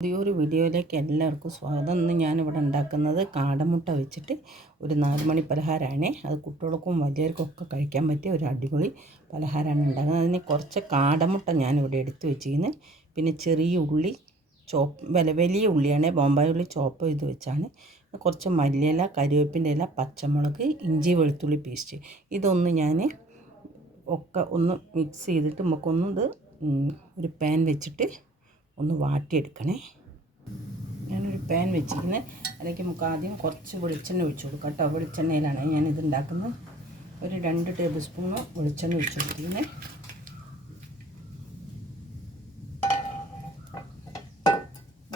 പുതിയൊരു വീഡിയോയിലേക്ക് എല്ലാവർക്കും സ്വാഗതം. ഇന്ന് ഞാനിവിടെ ഉണ്ടാക്കുന്നത് കാടമുട്ട വെച്ചിട്ട് ഒരു നാല് മണി പലഹാരമാണ്. അത് കുട്ടികൾക്കും വലിയവർക്കും ഒക്കെ കഴിക്കാൻ പറ്റിയ ഒരു അടിപൊളി പലഹാരമാണ് ഉണ്ടാക്കുന്നത്. അതിന് കുറച്ച് കാടമുട്ട ഞാനിവിടെ എടുത്ത് വെച്ചിരുന്നു പിന്നെ ചെറിയ ഉള്ളി ചോപ്പ് വില വലിയ ഉള്ളിയാണ്. ബോംബായി ഉള്ളി ചോപ്പ് ചെയ്ത് വെച്ചാണ്. കുറച്ച് മല്ലിയില കരിവേപ്പിന്റെ ഇല പച്ചമുളക് ഇഞ്ചി വെളുത്തുള്ളി പേസ്റ്റ്. ഇതൊന്ന് ഞാൻ ഒക്കെ ഒന്ന് മിക്സ് ചെയ്തിട്ട് നമുക്കൊന്ന് ഇത് ഒരു പാൻ വെച്ചിട്ട് ഒന്ന് വാട്ടിയെടുക്കണേ. ഞാനൊരു പാൻ വെച്ചിരിക്കുന്നത് അതിലേക്ക് നമുക്ക് ആദ്യം കുറച്ച് വെളിച്ചെണ്ണ ഒഴിച്ചു കൊടുക്കാം കേട്ടോ. വെളിച്ചെണ്ണയിലാണ് ഞാനിത് ഉണ്ടാക്കുന്നത്. ഒരു രണ്ട് ടേബിൾ സ്പൂണ് വെളിച്ചെണ്ണ ഒഴിച്ചു കൊടുത്തിരിക്കുന്നത്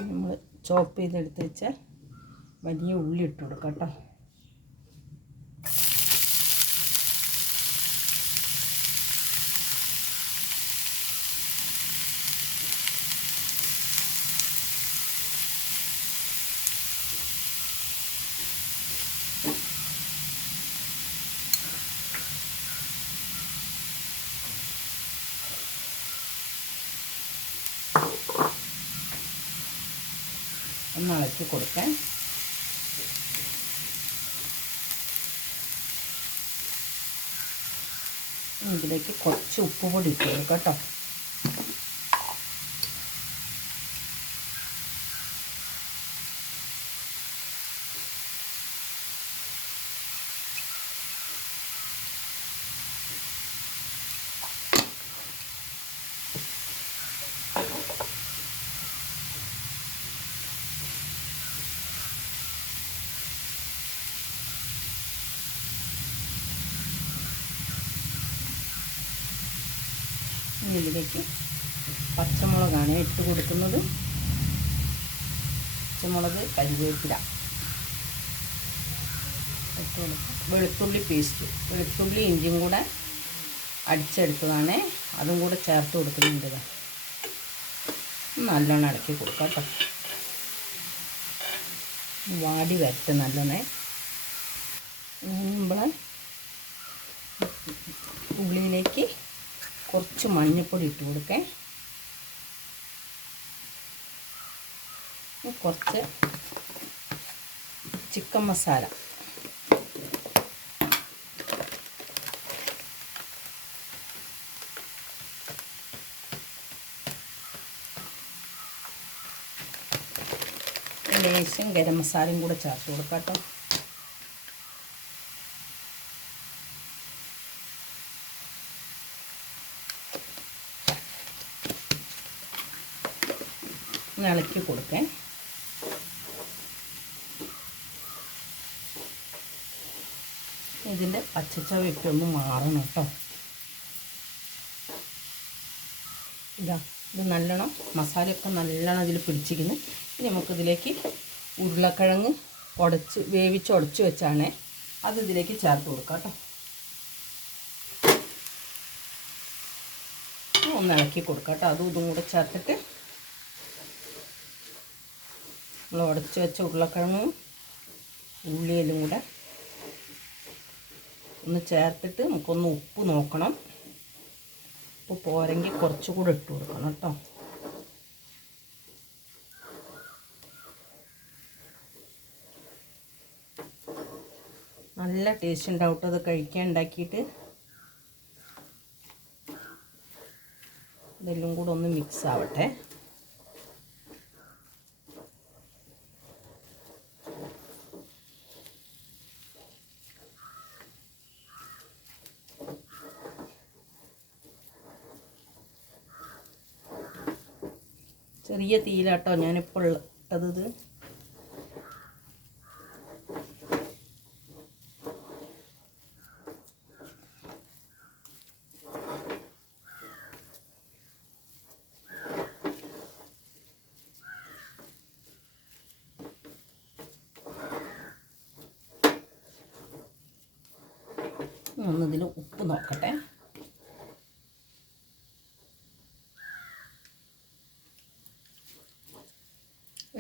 നമ്മൾ ചോപ്പ് ചെയ്തെടുത്ത് വെച്ച വലിയ ഉള്ളി ഇട്ട് കൊടുക്കാം കേട്ടോ. ഒന്ന് ഇളക്കി ഇതിലേക്ക് കുറച്ച് ഉപ്പ് പൊടി ഇട്ട് കൊടുക്കാം ഇതിലേക്ക് പച്ചമുളകാണ് ഇട്ട് കൊടുക്കുന്നത്. പച്ചമുളക് കരിവേപ്പില. ഇട്ട് കൊടുക്കും വെളുത്തുള്ളി പേസ്റ്റ് വെളുത്തുള്ളി ഇഞ്ചിയും കൂടെ അടിച്ചെടുത്തതാണ്. അതും കൂടെ ചേർത്ത് കൊടുക്കുന്നുണ്ട് നല്ലോണം ഇളക്കി കൊടുക്കാം കേട്ടോ. വാടി വരട്ടെ നല്ലോണം. നമ്മൾ ഉള്ളിയിലേക്ക് കുറച്ച് മഞ്ഞൾപ്പൊടി ഇട്ട് കൊടുക്കേ. കുറച്ച് ചിക്കൻ മസാല. ലേശം ഗരം മസാലയും കൂടെ ചേർത്ത് കൊടുക്കാം കേട്ടോ. ഒന്ന് ഇളക്കി കൊടുക്കേ ഇതിന്റെ പച്ചച്ചവ ഒന്ന് മാറണം കേട്ടോ. ഇതാ ഇത് നല്ലോണം മസാലയൊക്കെ നല്ലോണം ഇതിൽ പിടിച്ചിരിക്കുന്നു. ഇനി നമുക്കിതിലേക്ക് ഉരുളക്കിഴങ്ങ് ഉടച്ച് വേവിച്ച് ഉടച്ച് വെച്ചാണ് അത് ഇതിലേക്ക് ചേർത്ത് കൊടുക്കാം കേട്ടോ. ഒന്ന് ഇളക്കി കൊടുക്കാം കേട്ടോ. അതും ഇതും കൂടെ ചേർത്തിട്ട് നമ്മൾ ഉടച്ച് വെച്ച ഉരുളക്കിഴങ്ങും ഉള്ളിയിലും കൂടെ ഒന്ന് ചേർത്തിട്ട് നമുക്കൊന്ന് ഉപ്പ് നോക്കണം. ഉപ്പ് പോരെങ്കിൽ കുറച്ചുകൂടെ ഇട്ട് കൊടുക്കണം കേട്ടോ. നല്ല ടേസ്റ്റ് ഉണ്ടാവും അത് കഴിക്കാൻ ഉണ്ടാക്കിയിട്ട്. ഇതെല്ലാം കൂടെ ഒന്ന് മിക്സ് ആവട്ടെ. ചെറിയ തീയിലാട്ടോ ഞാനിപ്പോൾ ഇട്ടത് ഇത് ഒന്നിതിൽ ഉപ്പ് നോക്കട്ടെ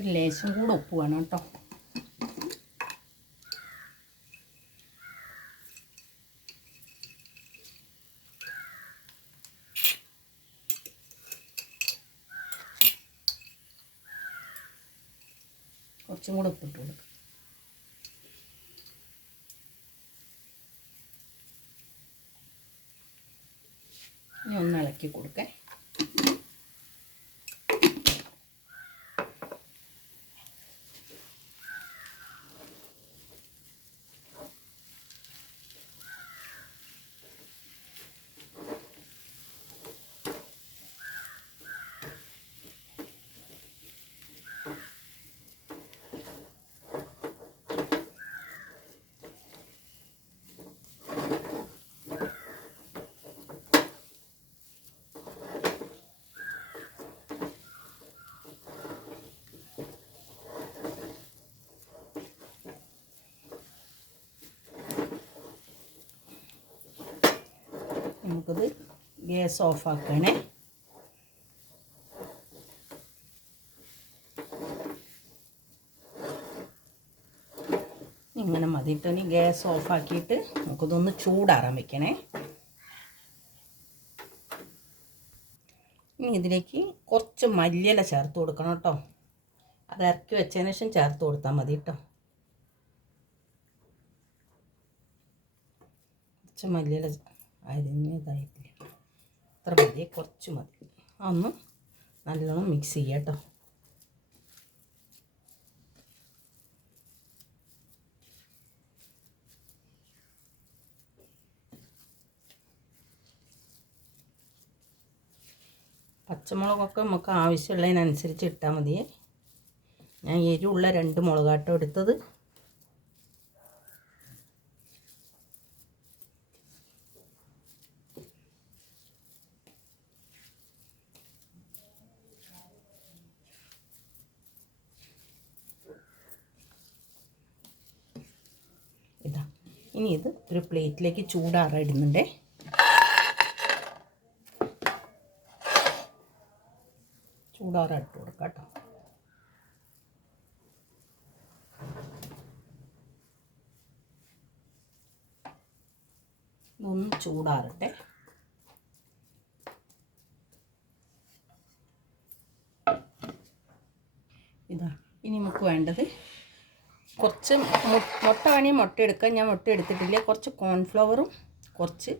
ഒരു ലേശം കൂടെ ഉപ്പ് വേണം കേട്ടോ കുറച്ചും കൂടെ ഉപ്പിട്ട് കൊടുക്കുക ഇനി ഒന്ന് ഇളക്കി കൊടുക്കേ നമുക്കത് ഗ്യാസ് ഓഫ് ആക്കണേ ഇങ്ങനെ മതിയിട്ട് ഇനി ഗ്യാസ് ഓഫ് ആക്കിയിട്ട് നമുക്കിതൊന്ന് ചൂടാറാൻ വെക്കണേ. ഇനി ഇതിലേക്ക് കുറച്ച് മല്ലിയില ചേർത്ത് കൊടുക്കണം കേട്ടോ. അത് ഇറക്കി വെച്ചതിന് ശേഷം ചേർത്ത് കൊടുത്താൽ മതി കേട്ടോ. കുറച്ച് മല്ലിയില അരിഞ്ഞതായിട്ടില്ല അത്ര മതി കുറച്ച് മതി. ഒന്ന് നല്ലോണം മിക്സ് ചെയ്യാം കേട്ടോ പച്ചമുളകൊക്കെ നമുക്ക് ആവശ്യമുള്ളതിനനുസരിച്ച് ഇട്ടാൽ മതി. ഞാൻ എരിവുള്ള രണ്ട് മുളകാട്ടം എടുത്തത് ഇതാ ഇനി ഇത് ഒരു പ്ലേറ്റിലേക്ക് ചൂടാറിടുന്നുണ്ടേ ചൂടാറിട്ട് കൊടുക്കാം കേട്ടോ ഒന്ന് ചൂടാറട്ടെ. ഇതാ ഇനി നമുക്ക് വേണ്ടത് കുറച്ച് മുട്ട വേണമെങ്കിൽ മുട്ട എടുക്കുക ഞാൻ മുട്ട എടുത്തിട്ടില്ല. കുറച്ച് കോൺഫ്ലവറും കുറച്ച്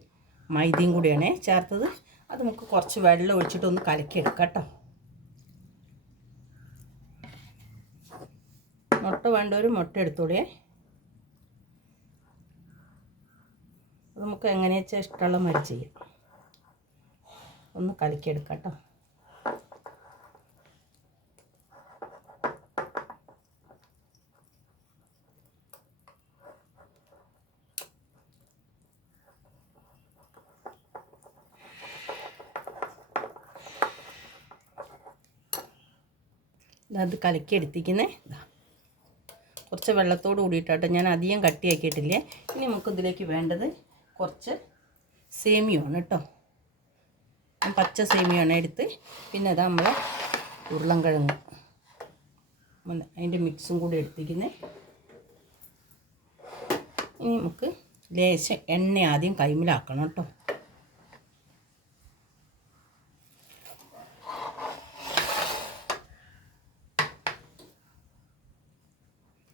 മൈദയും കൂടിയാണ് ചേർത്തത്. അത് നമുക്ക് കുറച്ച് വെള്ളം ഒഴിച്ചിട്ട് ഒന്ന് കലക്കിയെടുക്കാം കേട്ടോ. മുട്ട വേണ്ടവർ മുട്ട എടുത്തോളിയേ നമുക്ക് എങ്ങനെയാ വെച്ചാൽ ഇഷ്ടമുള്ള മരി ചെയ്യാം. ഒന്ന് കലക്കിയെടുക്കാം കേട്ടോ അത് കലക്കി എടുത്തിരിക്കുന്നത് ഇതാ കുറച്ച് വെള്ളത്തോട് കൂടിയിട്ടാട്ടോ ഞാൻ അധികം കട്ടിയാക്കിയിട്ടില്ലേ. ഇനി നമുക്ക് ഇതിലേക്ക് വേണ്ടത് കുറച്ച് സേമിയാണ് കേട്ടോ. പച്ച സേമിയാണ് എടുത്ത്. പിന്നെ അതാ നമ്മളെ ഉരുളൻകിഴങ്ങ്. അതിന്റെ മിക്സും കൂടി എടുത്തിരിക്കുന്നത് ഇനി നമുക്ക് ലേശം എണ്ണ ആദ്യം കൈമിലാക്കണം കേട്ടോ.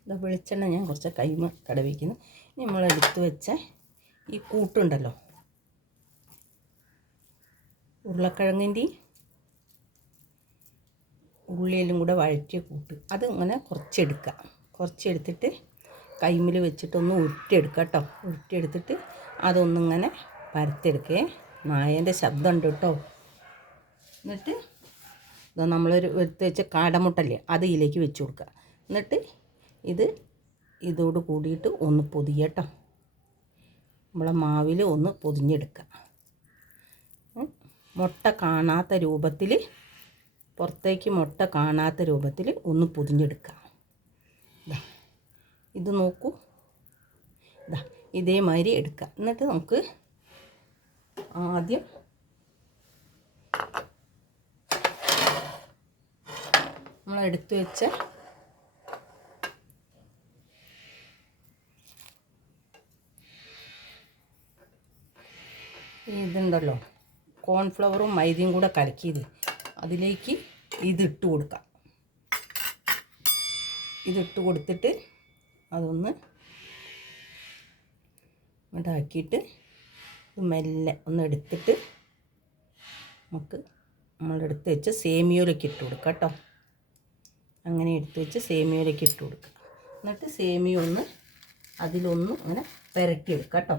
ഇത് വെളിച്ചെണ്ണ ഞാൻ കുറച്ച് കൈമ കടവിക്കുന്നു ഇനി നമ്മൾ എടുത്ത് വെച്ച ഈ കൂട്ടുണ്ടല്ലോ. ഉരുളക്കിഴങ്ങിന്റെയും ഉള്ളിയിലും കൂടെ വഴറ്റിയ കൂട്ട്. അത് ഇങ്ങനെ കുറച്ചെടുക്കുക. കുറച്ചെടുത്തിട്ട് കൈമിൽ വെച്ചിട്ടൊന്ന് ഉരുട്ടിയെടുക്കുക കേട്ടോ. ഉരുട്ടിയെടുത്തിട്ട് അതൊന്നിങ്ങനെ പരത്തെടുക്കേ നായന്റെ ശബ്ദം ഉണ്ട് കേട്ടോ. എന്നിട്ട് നമ്മളൊരു എടുത്ത് വെച്ച കാടമുട്ടല്ലേ അത് ഇതിലേക്ക് വെച്ച് കൊടുക്കുക. എന്നിട്ട് ഇത് ഇതോട് കൂടിയിട്ട് ഒന്ന് പൊതിയട്ടോ. നമ്മളെ മാവിൽ ഒന്ന് പൊതിഞ്ഞെടുക്കുക. മുട്ട കാണാത്ത രൂപത്തിൽ പുറത്തേക്ക് മുട്ട കാണാത്ത രൂപത്തിൽ ഒന്ന് പൊതിഞ്ഞെടുക്കുക ഇത് നോക്കൂ. ഇതാ ഇതേമാതിരി എടുക്കുക എന്നിട്ട് നമുക്ക് ആദ്യം നമ്മൾ എടുത്തു വെച്ച ഇതുണ്ടല്ലോ. കോൺഫ്ലവറും മൈദയും കൂടെ കലക്കിയത്. അതിലേക്ക് ഇതിട്ട് കൊടുക്കാം. ഇതിട്ട് കൊടുത്തിട്ട് അതൊന്ന് ഇങ്ങോട്ടാക്കിയിട്ട് ഇത് മെല്ലെ ഒന്ന് എടുത്തിട്ട് നമുക്ക് നമ്മളെടുത്ത് വെച്ച് സേമിയോയിലേക്ക് ഇട്ട് കൊടുക്കാം കേട്ടോ. അങ്ങനെ എടുത്ത് വെച്ച് സേമിയോയിലേക്ക് ഇട്ട് കൊടുക്കുക എന്നിട്ട് സേമിയ ഒന്ന് അതിലൊന്ന് അങ്ങനെ പുരട്ടിയെടുക്കുക കേട്ടോ.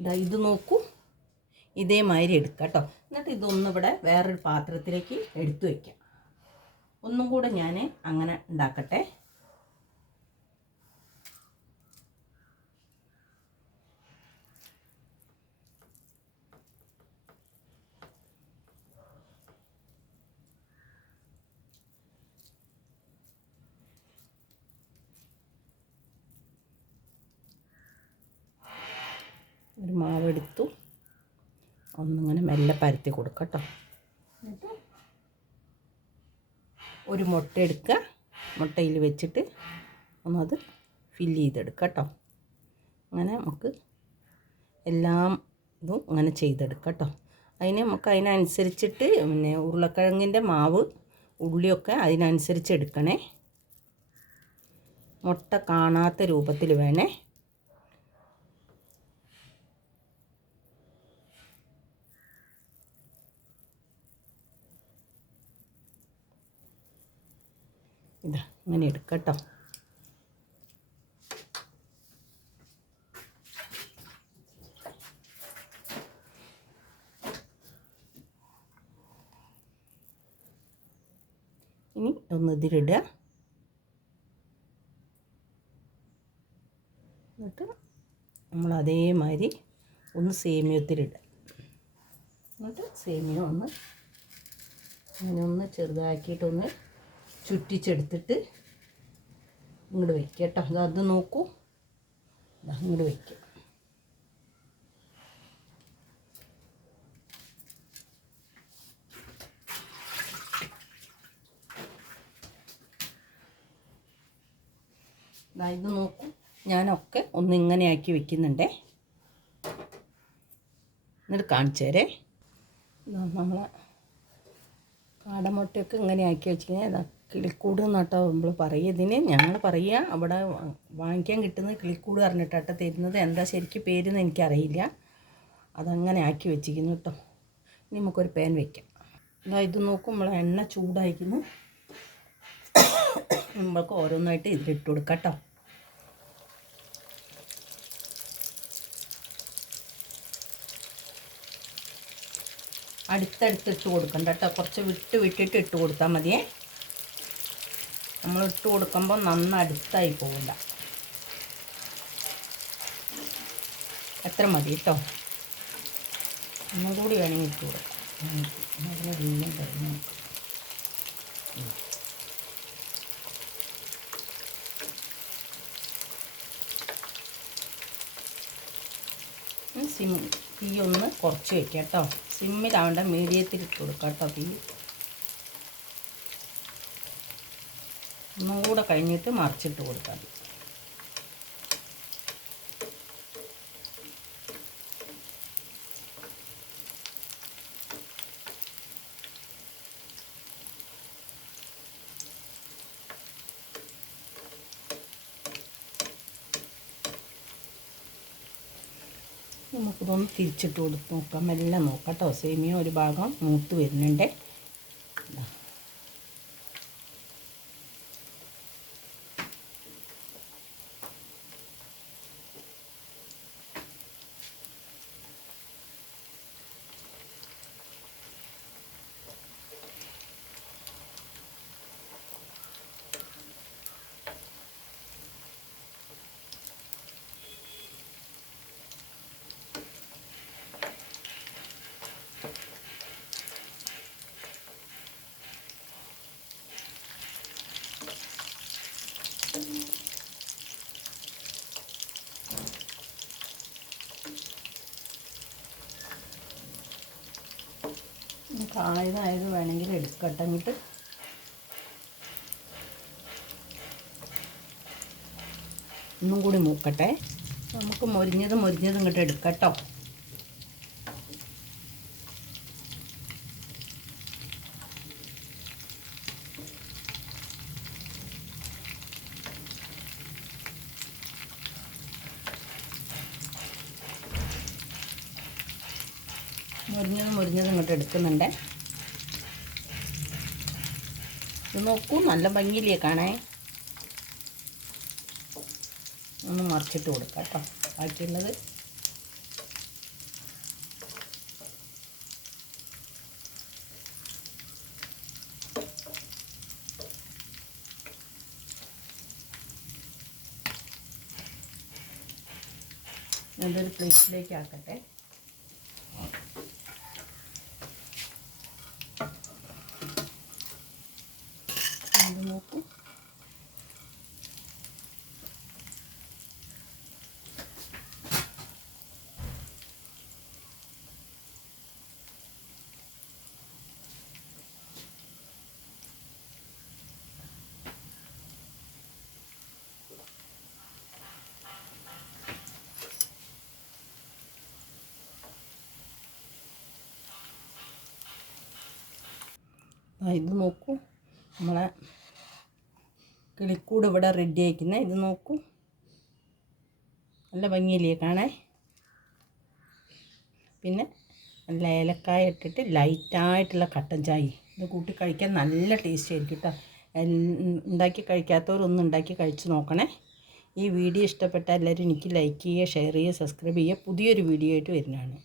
ഇതാ ഇത് നോക്കൂ. ഇതേമാതിരി എടുക്കുക കേട്ടോ. എന്നിട്ട് ഇതൊന്നും ഇവിടെ വേറൊരു പാത്രത്തിലേക്ക് എടുത്തു വയ്ക്കാം. ഒന്നും കൂടെ ഞാൻ അങ്ങനെ ഉണ്ടാക്കട്ടെ ഒരു മാവെടുത്തു ഒന്നിങ്ങനെ മെല്ലെ പരത്തി കൊടുക്കുക കേട്ടോ എന്നിട്ട് ഒരു മുട്ട എടുക്കുക മുട്ടയിൽ വെച്ചിട്ട് ഒന്നത് ഫില്ല് ചെയ്തെടുക്കുക കേട്ടോ അങ്ങനെ നമുക്ക് എല്ലാം ഇതും അങ്ങനെ ചെയ്തെടുക്കുക കേട്ടോ അതിന് നമുക്ക് അതിനനുസരിച്ചിട്ട് പിന്നെ ഉരുളക്കിഴങ്ങിന്റെ മാവ് ഉള്ളിയൊക്കെ അതിനനുസരിച്ച് എടുക്കണേ. മുട്ട കാണാത്ത രൂപത്തിൽ വേണേ. ഇതാ അങ്ങനെ എടുക്കട്ടോ. ഇനി ഒന്ന് ഇതിലിടുക. എന്നിട്ട് നമ്മൾ അതേമാതിരി ഒന്ന് സേമിയത്തിലിടുക. എന്നിട്ട് സേമിയ ഒന്ന് അങ്ങനെ ഒന്ന് ചെറുതാക്കിയിട്ടൊന്ന് ചുറ്റിച്ചെടുത്തിട്ട് ഇങ്ങോട്ട് വയ്ക്കുക കേട്ടോ. അത് നോക്കൂ. ഇങ്ങോട്ട് വയ്ക്കുക ഇത് നോക്കൂ. ഞാനൊക്കെ ഒന്ന് ഇങ്ങനെ ആക്കി വെക്കുന്നുണ്ടേ. എന്നിട്ട് കാണിച്ചു തരേ. നമ്മളെ കാടമുട്ടയൊക്കെ ഇങ്ങനെ ആക്കി വെച്ചിങ്ങനെ കിളിക്കൂട് എന്നാട്ടോ നമ്മൾ പറയുക ഇതിന് ഞങ്ങൾ പറയുക അവിടെ വാങ്ങിക്കാൻ കിട്ടുന്നത് കിളിക്കൂട് പറഞ്ഞിട്ടാട്ടോ തരുന്നത്. എന്താ ശരിക്കും പേരെന്ന് എനിക്കറിയില്ല. അതങ്ങനെ ആക്കി വെച്ചിരിക്കുന്നു കേട്ടോ. ഇനി നമുക്കൊരു പാൻ വെക്കാം. എന്നാൽ ഇത് നോക്കും നമ്മൾ എണ്ണ ചൂടായിരിക്കുന്നു നമ്മൾക്ക് ഓരോന്നായിട്ട് ഇതിലിട്ട് കൊടുക്കാം കേട്ടോ. അടുത്തടുത്ത് ഇട്ട് കൊടുക്കണ്ട കേട്ടോ. കുറച്ച് വിട്ട് വിട്ടിട്ട് ഇട്ട് കൊടുത്താൽ മതിയേ. നമ്മൾ ഇട്ട് കൊടുക്കുമ്പോൾ നന്ന അടുത്തായി പോകില്ല എത്ര മതി കേട്ടോ ഒന്നും കൂടി വേണമെങ്കിൽ ഇട്ട് കൊടുക്കാം നോക്കാം സിം തീ ഒന്ന് കുറച്ച് വയ്ക്കാം കേട്ടോ സിമ്മിലാവേണ്ട മീഡിയത്തിൽ ഇട്ട് കൊടുക്കാം കേട്ടോ തീ ഒന്നും കൂടെ കഴിഞ്ഞിട്ട് മറിച്ചിട്ട് കൊടുക്കാം. നമുക്കിതൊന്ന് തിരിച്ചിട്ട് കൊടുത്ത് നോക്കാം. എല്ലാം നോക്കാം കേട്ടോ. സേമിയ ഒരു ഭാഗം മൂത്ത് വരുന്നുണ്ട്. ആയതായത് വേണമെങ്കിൽ എടുക്കട്ടെ. എന്നിട്ട് ഒന്നും കൂടി മൂക്കട്ടെ. നമുക്ക് മൊരിഞ്ഞത് മൊരിഞ്ഞത് ഇങ്ങോട്ട് എടുക്കട്ടോ. മുരിഞ്ഞതും മുരിഞ്ഞതും ഇങ്ങോട്ട് എടുക്കുന്നുണ്ട്. ഇത് നോക്കൂ നല്ല ഭംഗിയിലേ കാണേ? ഒന്ന് മറിച്ചിട്ട് കൊടുക്കാം കേട്ടോ ബാക്കിയുള്ളത്. അതൊരു പ്ലേറ്റിലേക്ക് ആക്കട്ടെ ഇത് നോക്കൂ ആ ഇത് നോക്കൂ. നമ്മളെ കിളിക്കൂട് ഇവിടെ റെഡി ആയിരിക്കുന്നത് ഇത് നോക്കൂ. നല്ല ഭംഗിയില്ലേ കാണാൻ? പിന്നെ നല്ല ഏലക്കായ ഇട്ടിട്ട് ലൈറ്റായിട്ടുള്ള കട്ടൻ ചായ. ഇത് കൂട്ടി കഴിക്കാൻ നല്ല ടേസ്റ്റ് ആയിരിക്കും കേട്ടോ. ഉണ്ടാക്കി കഴിക്കാത്തവരൊന്നും ഉണ്ടാക്കി കഴിച്ച് നോക്കണേ. ഈ വീഡിയോ ഇഷ്ടപ്പെട്ട എല്ലാവരും എനിക്ക് ലൈക്ക് ചെയ്യുക ഷെയർ ചെയ്യുക സബ്സ്ക്രൈബ് ചെയ്യുക. പുതിയൊരു വീഡിയോ ആയിട്ട് വരുന്നതാണ്.